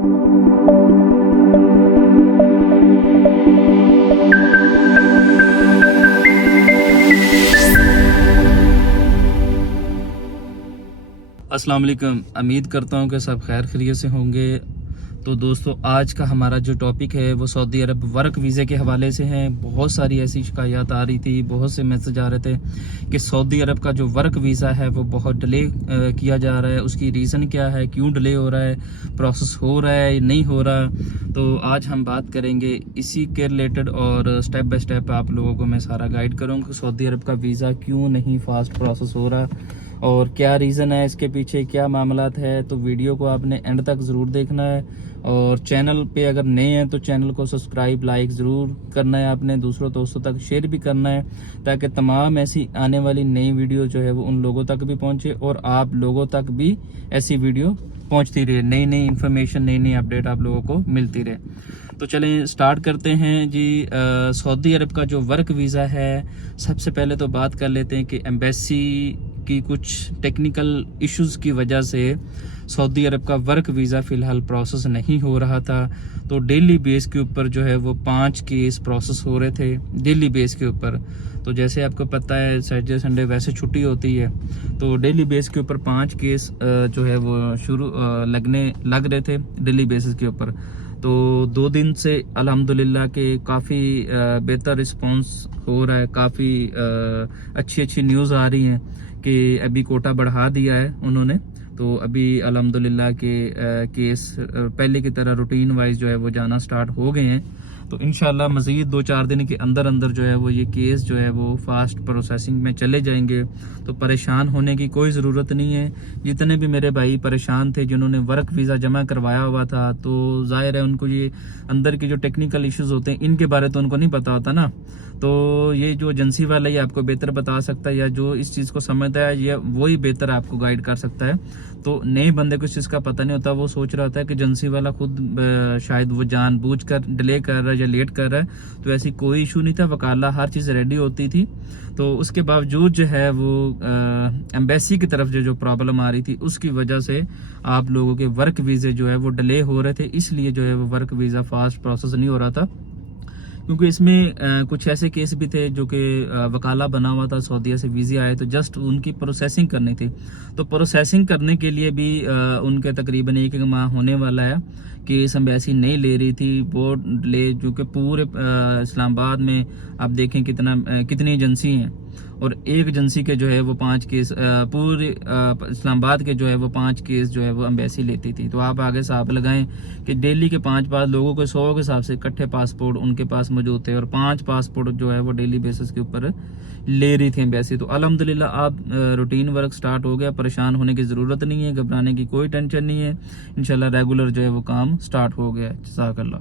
अस्सलाम वालेकुम। उम्मीद करता हूँ कि सब खैर खैरियत से होंगे। तो दोस्तों, आज का हमारा जो टॉपिक है वो सऊदी अरब वर्क वीज़े के हवाले से है। बहुत सारी ऐसी शिकायत आ रही थी, बहुत से मैसेज आ रहे थे कि सऊदी अरब का जो वर्क वीज़ा है वो बहुत डिले किया जा रहा है। उसकी रीज़न क्या है, क्यों डिले हो रहा है, प्रोसेस हो रहा है या नहीं हो रहा। तो आज हम बात करेंगे इसी के रिलेटेड और स्टेप बाय स्टेप आप लोगों को मैं सारा गाइड करूँगा कि सऊदी अरब का वीज़ा क्यों नहीं फास्ट प्रोसेस हो रहा और क्या रीज़न है, इसके पीछे क्या मामलात है। तो वीडियो को आपने एंड तक ज़रूर देखना है और चैनल पे अगर नए हैं तो चैनल को सब्सक्राइब लाइक ज़रूर करना है आपने, दूसरों दोस्तों तक शेयर भी करना है ताकि तमाम ऐसी आने वाली नई वीडियो जो है वो उन लोगों तक भी पहुंचे और आप लोगों तक भी ऐसी वीडियो पहुंचती रहे, नई नई इन्फॉर्मेशन नई नई अपडेट आप लोगों को मिलती रहे। तो चलें स्टार्ट करते हैं जी। सऊदी अरब का जो वर्क वीज़ा है, सबसे पहले तो बात कर लेते हैं कि एम्बेसी की कुछ टेक्निकल इश्यूज़ की वजह से सऊदी अरब का वर्क वीज़ा फ़िलहाल प्रोसेस नहीं हो रहा था। तो डेली बेस के ऊपर जो है वो 5 केस प्रोसेस हो रहे थे डेली बेस के ऊपर। तो जैसे आपको पता है सैटरडे संडे वैसे छुट्टी होती है, तो डेली बेस के ऊपर 5 केस जो है वो लग रहे थे डेली बेसिस के ऊपर। तो 2 दिन से अल्हम्दुलिल्लाह के काफ़ी बेहतर रिस्पांस हो रहा है, काफ़ी अच्छी अच्छी न्यूज़ आ रही हैं कि अभी कोटा बढ़ा दिया है उन्होंने। तो अभी अल्हम्दुलिल्लाह के केस पहले की तरह रूटीन वाइज जो है वो जाना स्टार्ट हो गए हैं। तो इंशाल्लाह मज़ीद 2-4 दिन के अंदर अंदर जो है वो ये केस जो है वो फास्ट प्रोसेसिंग में चले जाएंगे। तो परेशान होने की कोई ज़रूरत नहीं है। जितने भी मेरे भाई परेशान थे जिन्होंने वर्क वीज़ा जमा करवाया हुआ था, तो जाहिर है उनको ये अंदर के जो टेक्निकल इश्यूज़ होते हैं इनके बारे तो उनको नहीं पता होता ना। तो ये जो एजेंसी वाला ये आपको बेहतर बता सकता है, या जो इस चीज़ को समझता है ये वही बेहतर आपको गाइड कर सकता है। तो नए बंदे को इस चीज़ का पता नहीं होता, वो सोच रहा होता है कि एजेंसी वाला खुद शायद वो जानबूझकर डिले कर रहा है या लेट कर रहा है। तो ऐसी कोई इशू नहीं था, वकाला हर चीज़ रेडी होती थी। तो उसके बावजूद जो है वो एम्बेसी की तरफ जो प्रॉब्लम आ रही थी उसकी वजह से आप लोगों के वर्क वीज़े जो है वो डिले हो रहे थे। इसलिए जो है वो वर्क वीज़ा फास्ट प्रोसेस नहीं हो रहा था, क्योंकि इसमें कुछ ऐसे केस भी थे जो कि वकाला बना हुआ था, सऊदीया से वीज़े आए तो जस्ट उनकी प्रोसेसिंग करनी थी। तो प्रोसेसिंग करने के लिए भी उनके तकरीबन 1 माह होने वाला है कि एम्बेसी नहीं ले रही थी। वो ले जो कि पूरे इस्लामाबाद में आप देखें कितनी एजेंसी हैं और एक एजेंसी के जो है वो 5 केस पूरे इस्लामाबाद के जो है वो 5 केस जो है वो एम्बेसी लेती थी। तो आप आगे हिसाब लगाएं कि डेली के 5 लोगों को 100 के हिसाब से इकट्ठे पासपोर्ट उनके पास मौजूद थे और 5 पासपोर्ट जो है वो डेली बेसिस के ऊपर ले रही थी एम्बेसी। तो अल्हम्दुलिल्लाह अब रूटीन वर्क स्टार्ट हो गया, परेशान होने की ज़रूरत नहीं है, घबराने की कोई टेंशन नहीं है। इंशाल्लाह रेगुलर जो है वो काम स्टार्ट हो गया। जज़ाकल्लाह।